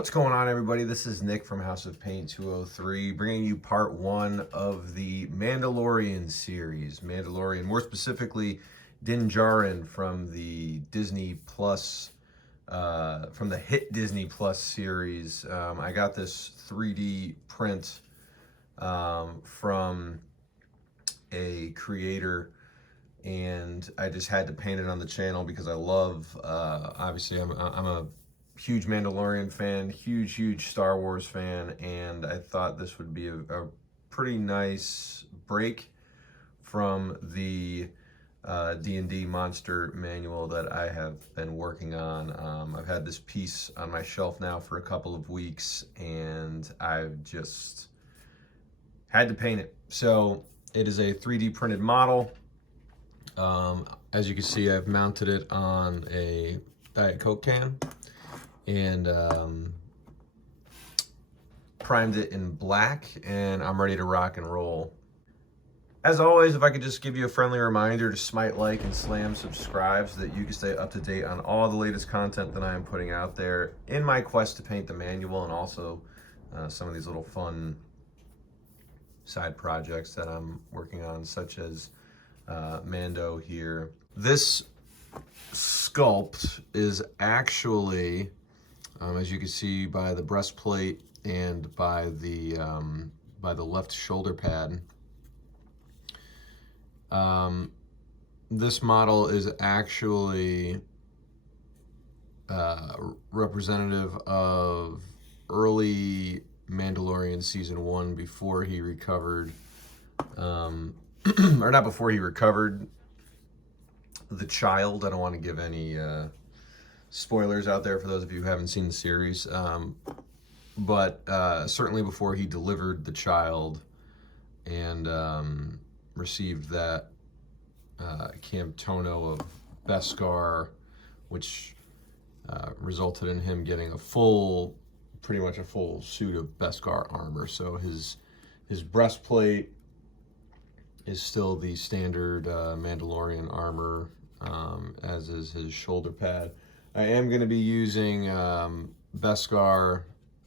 What's going on, everybody? This is Nick from House of Paint 203, bringing you part one of the Mandalorian series. Mandalorian, more specifically, Din Djarin from the Disney Plus, from the hit Disney Plus series. I got this 3D print from a creator, and I just had to paint it on the channel because I love, obviously I'm a huge Mandalorian fan, huge Star Wars fan, and I thought this would be a pretty nice break from the D&D monster manual that I have been working on. I've had this piece on my shelf now for a couple of weeks, and I've just had to paint it. So it is a 3D printed model. As you can see, I've mounted it on a Diet Coke can and primed it in black, and I'm ready to rock and roll. As always, if I could just give you a friendly reminder to smite like and slam subscribe so that you can stay up to date on all the latest content that I am putting out there in my quest to paint the manual, and also some of these little fun side projects that I'm working on, such as Mando here. This sculpt is actually, as you can see by the breastplate and by the left shoulder pad, this model is actually representative of early Mandalorian season 1 before he recovered, or not before he recovered the child. I don't want to give any spoilers out there for those of you who haven't seen the series, but certainly before he delivered the child and received that Camtono of beskar, which resulted in him getting pretty much a full suit of beskar armor. So his breastplate is still the standard Mandalorian armor, as is his shoulder pad. I am going to be using beskar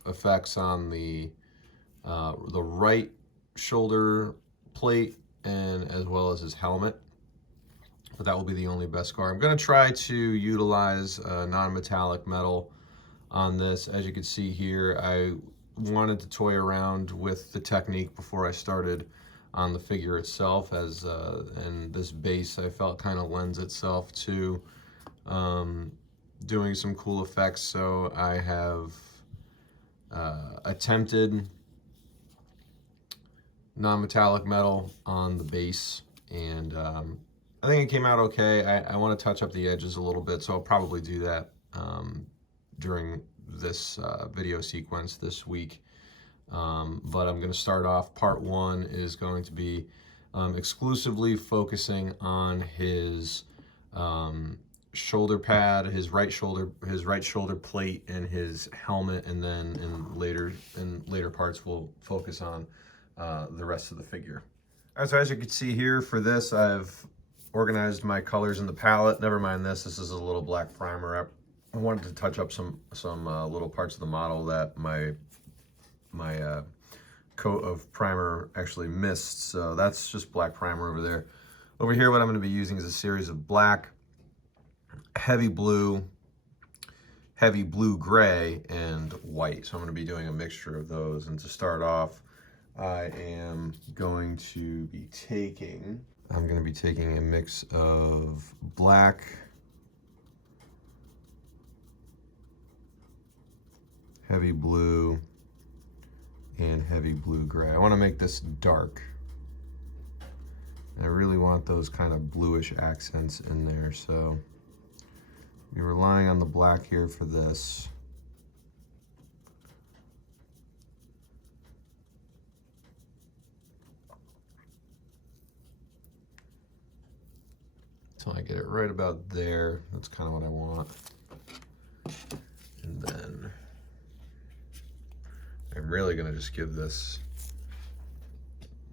effects on the right shoulder plate and as well as his helmet, but that will be the only beskar. I'm going to try to utilize non-metallic metal on this. As you can see here, I wanted to toy around with the technique before I started on the figure itself, as and this base I felt kind of lends itself to doing some cool effects. So I have attempted non-metallic metal on the base, and I think it came out okay. I want to touch up the edges a little bit, so I'll probably do that during this video sequence this week. But I'm going to start off. Part one is going to be exclusively focusing on his shoulder pad, his right shoulder plate, and his helmet, and then in later parts we'll focus on the rest of the figure. So as you can see here, for this I've organized my colors in the palette. Never mind this. This is a little black primer. I wanted to touch up some little parts of the model that my coat of primer actually missed. So that's just black primer over there. Over here, what I'm going to be using is a series of black, heavy blue gray, and white. So I'm going to be doing a mixture of those. And to start off, I'm going to be taking a mix of black, heavy blue, and heavy blue gray. I want to make this dark. I really want those kind of bluish accents in there, so you're relying on the black here for this. Until I get it right about there. That's kind of what I want. And then I'm really going to just give this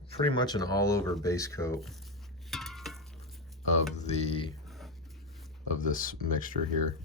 pretty much an all-over base coat of this mixture here.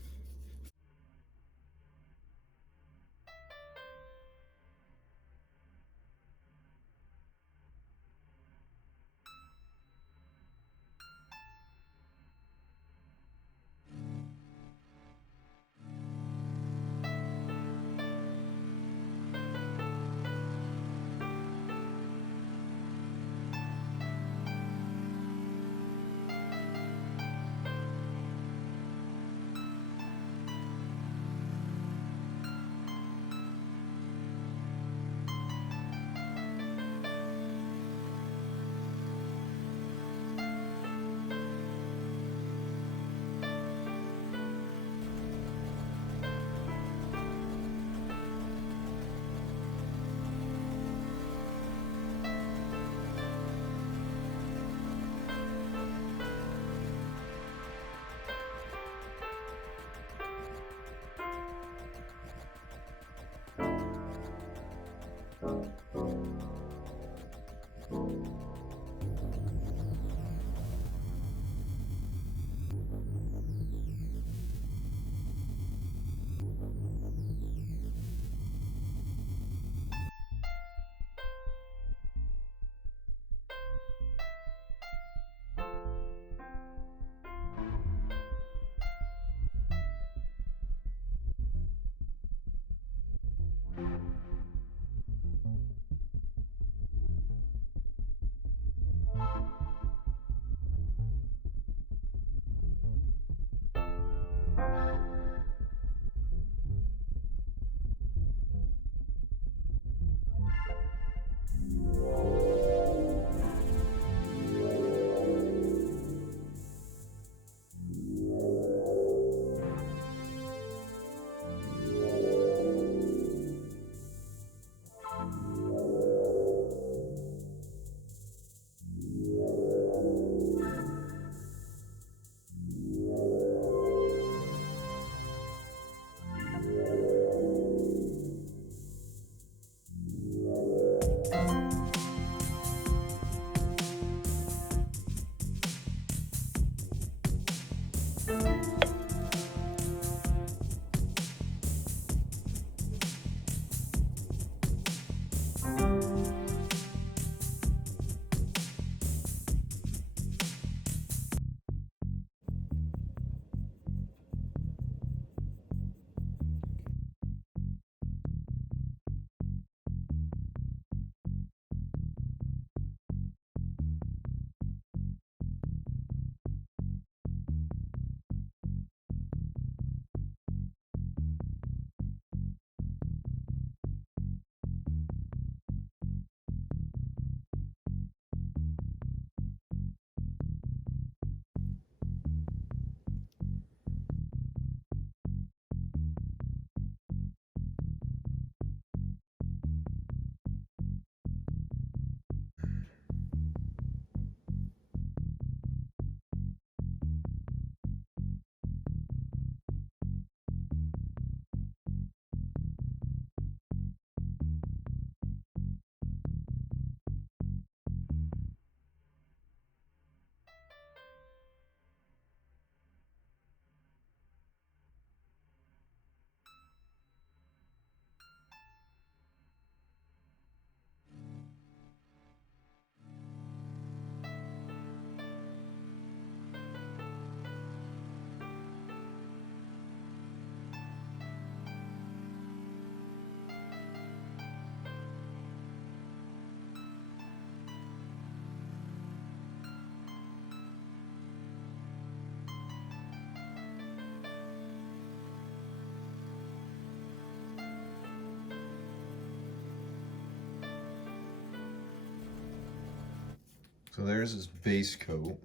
So there's his base coat.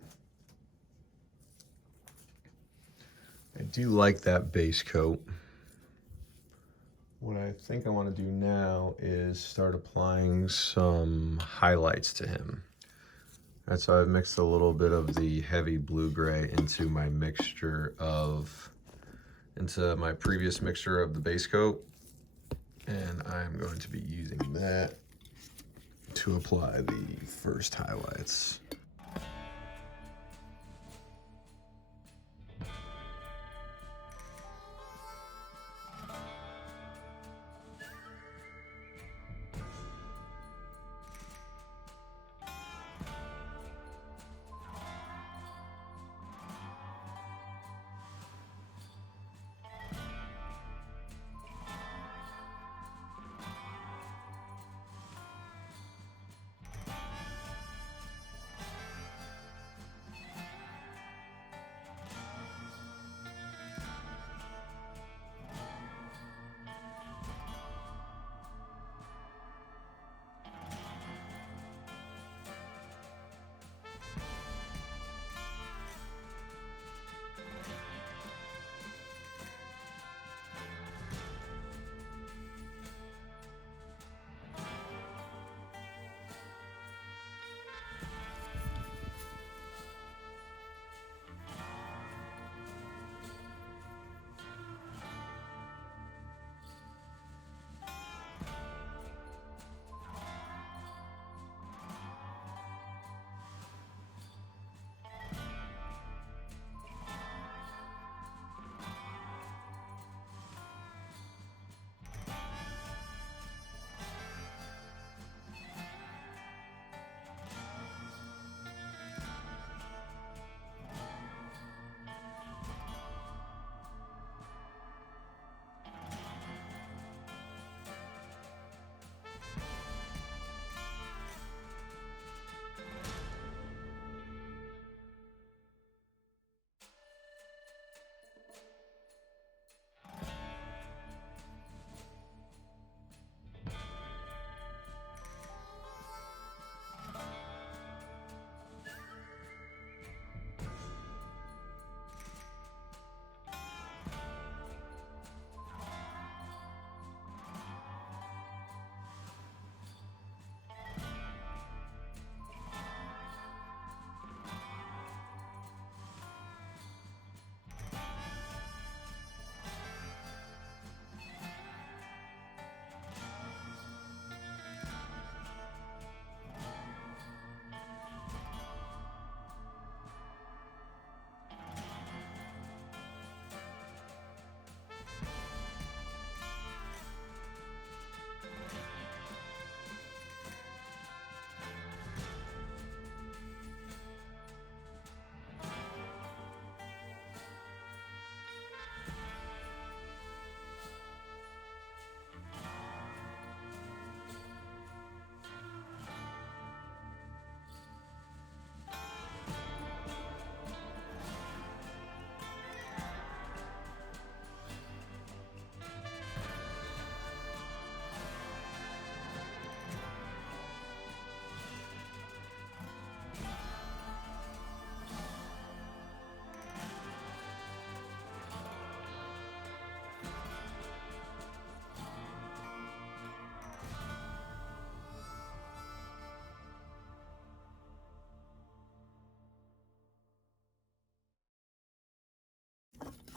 I do like that base coat. What I think I want to do now is start applying some highlights to him. That's how I've mixed a little bit of the heavy blue-gray into my previous mixture of the base coat. And I'm going to be using that to apply the first highlights.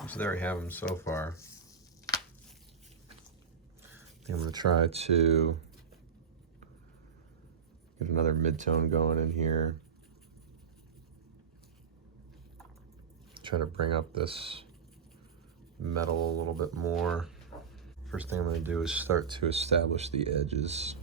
So there we have them so far. I think I'm going to try to get another mid-tone going in here. Try to bring up this metal a little bit more. First thing I'm going to do is start to establish the edges.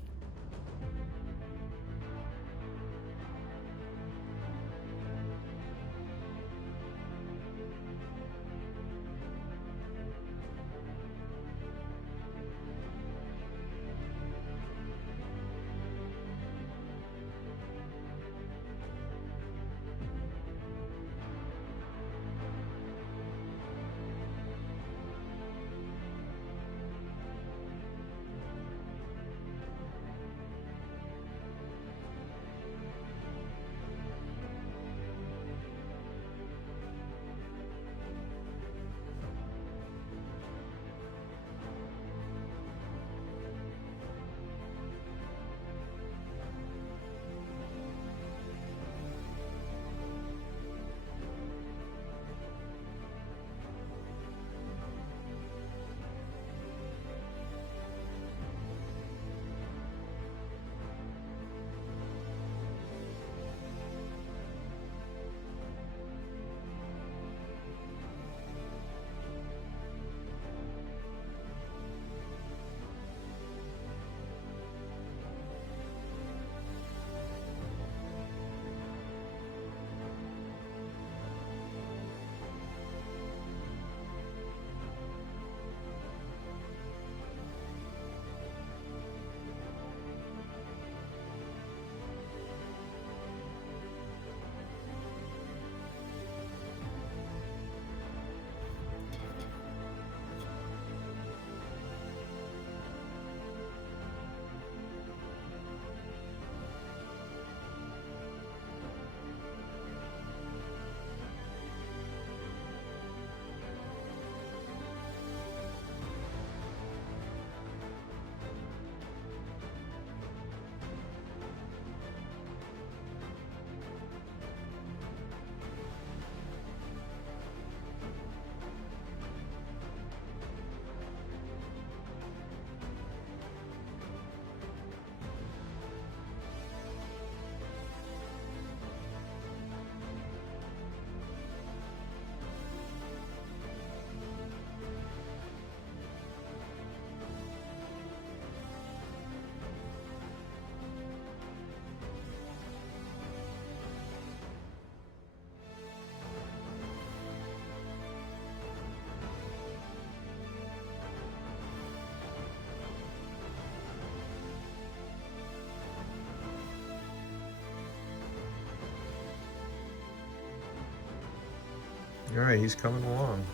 All right, he's coming along.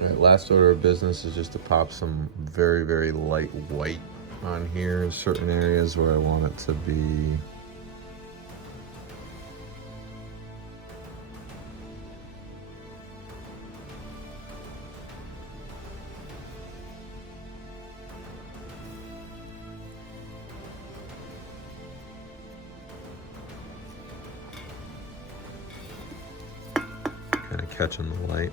All right, last order of business is just to pop some very, very light white on here in certain areas where I want it to be. Kind of catching the light.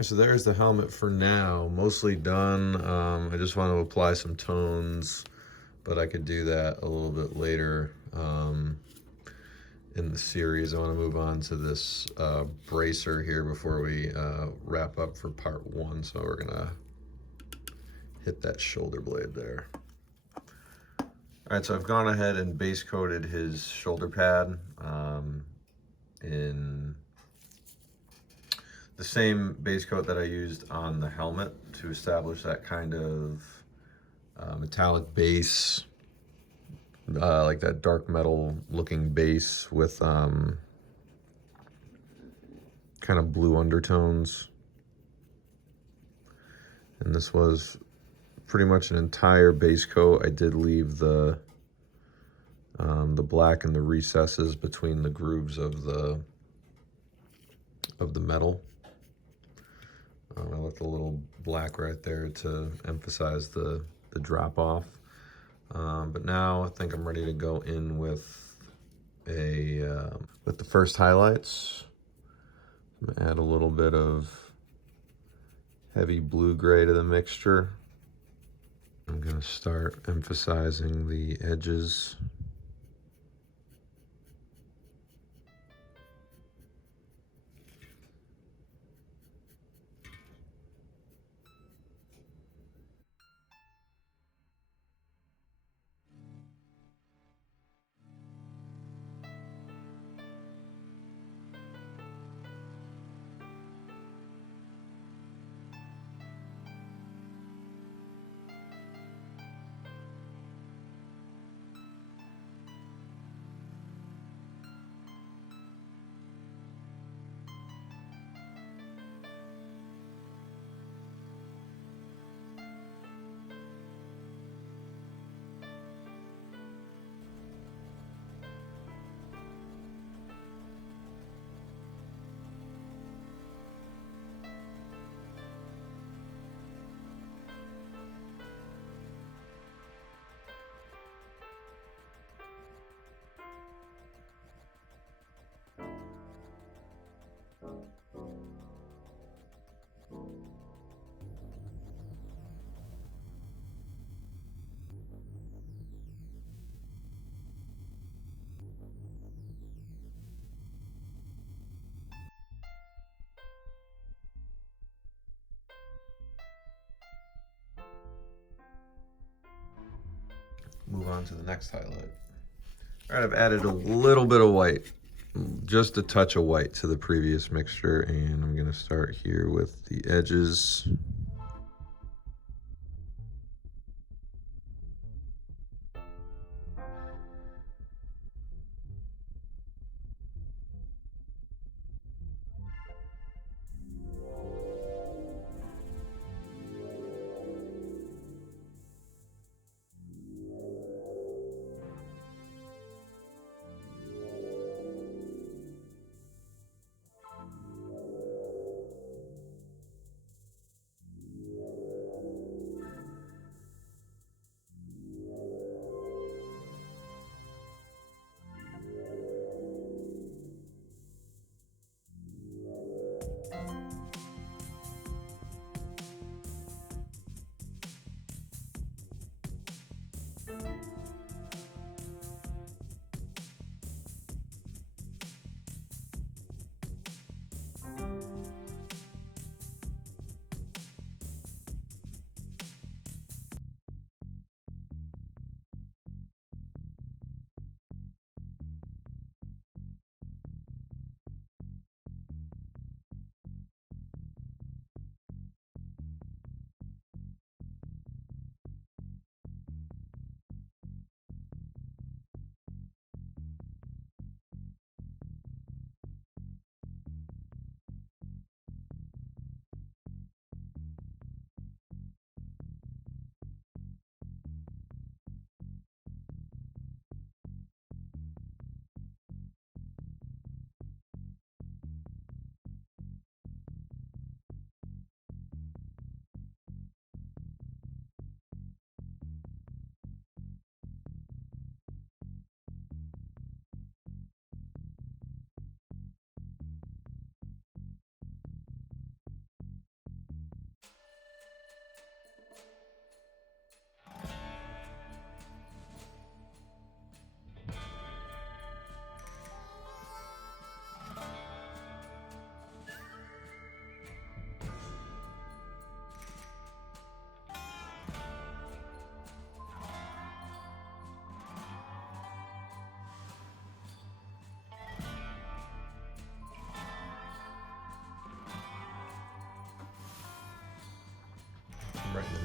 So there's the helmet for now, mostly done. I just want to apply some tones, but I could do that a little bit later in the series. I want to move on to this bracer here before we wrap up for part one. So we're gonna hit that shoulder blade there. All right, so I've gone ahead and base coated his shoulder pad in the same base coat that I used on the helmet to establish that kind of metallic base, like that dark metal looking base with kind of blue undertones. And this was pretty much an entire base coat. I did leave the black in the recesses between the grooves of the metal. I left a little black right there to emphasize the drop off. But now I think I'm ready to go in with the first highlights. I'm gonna add a little bit of heavy blue gray to the mixture. I'm gonna start emphasizing the edges. Move on to the next highlight. All right, I've added a little bit of white, just a touch of white to the previous mixture, and I'm gonna start here with the edges.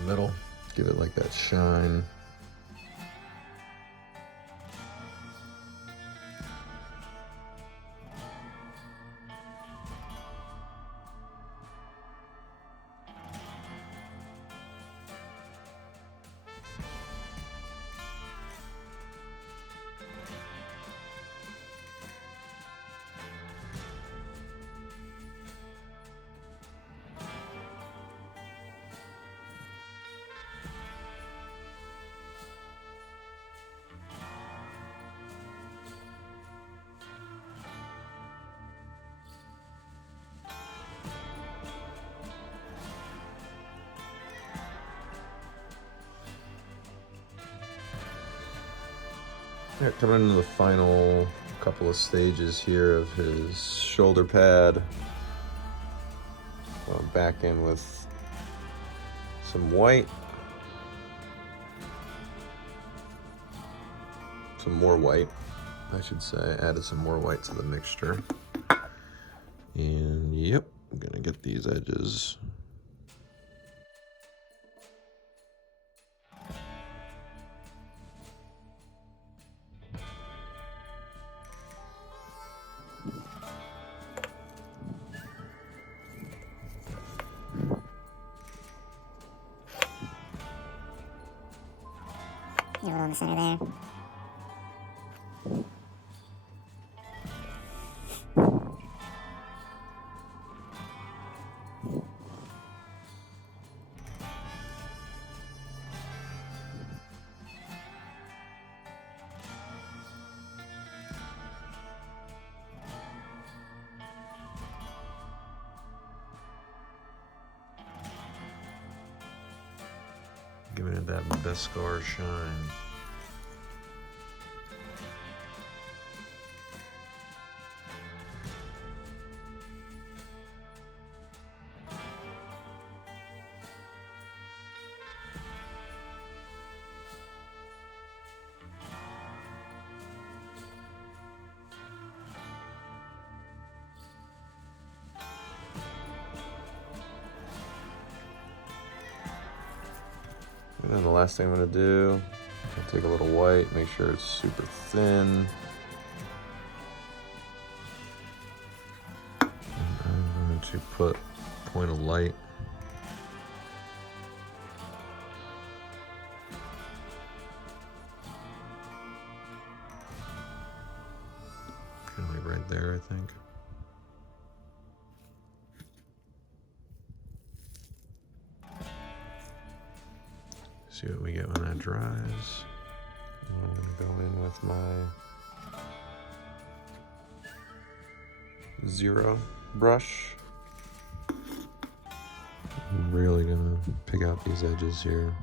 the middle, give it like that shine. Yeah, coming into the final couple of stages here of his shoulder pad. Going back in with some white. Some more white, I should say. Added some more white to the mixture. And yep, I'm gonna get these edges. A little in the center there. Giving it that beskar shine. And then the last thing I'm gonna do, I'll take a little white, make sure it's super thin. And I'm going to put a point of light. Kind of like right there, I think. See what we get when that dries. I'm gonna go in with my 0 brush. I'm really gonna pick out these edges here.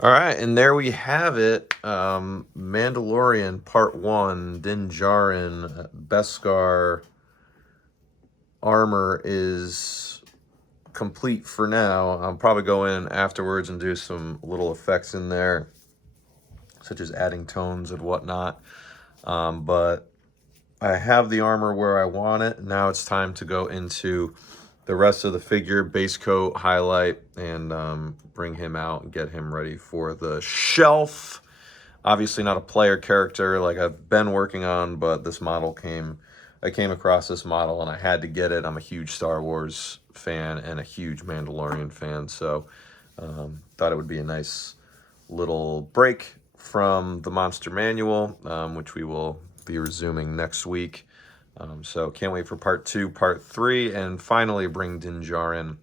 All right, and there we have it. Mandalorian Part 1, Din Djarin, beskar armor is complete for now. I'll probably go in afterwards and do some little effects in there, such as adding tones and whatnot. But I have the armor where I want it. Now it's time to go into the rest of the figure, base coat, highlight, and bring him out and get him ready for the shelf. Obviously not a player character like I've been working on, but this model I came across this model and I had to get it. I'm a huge Star Wars fan and a huge Mandalorian fan, so thought it would be a nice little break from the Monster Manual, which we will be resuming next week. So can't wait for part 2, part 3, and finally bring Din Djarin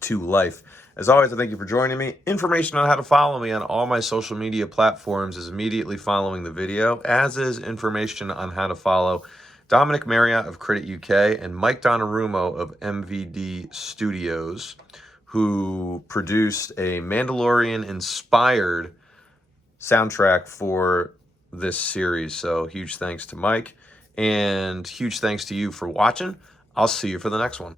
to life. As always, I thank you for joining me. Information on how to follow me on all my social media platforms is immediately following the video, as is information on how to follow Dominic Marriott of Credit UK and Mike Donnarumma of MVD Studios, who produced a Mandalorian-inspired soundtrack for this series. So huge thanks to Mike, and huge thanks to you for watching. I'll see you for the next one.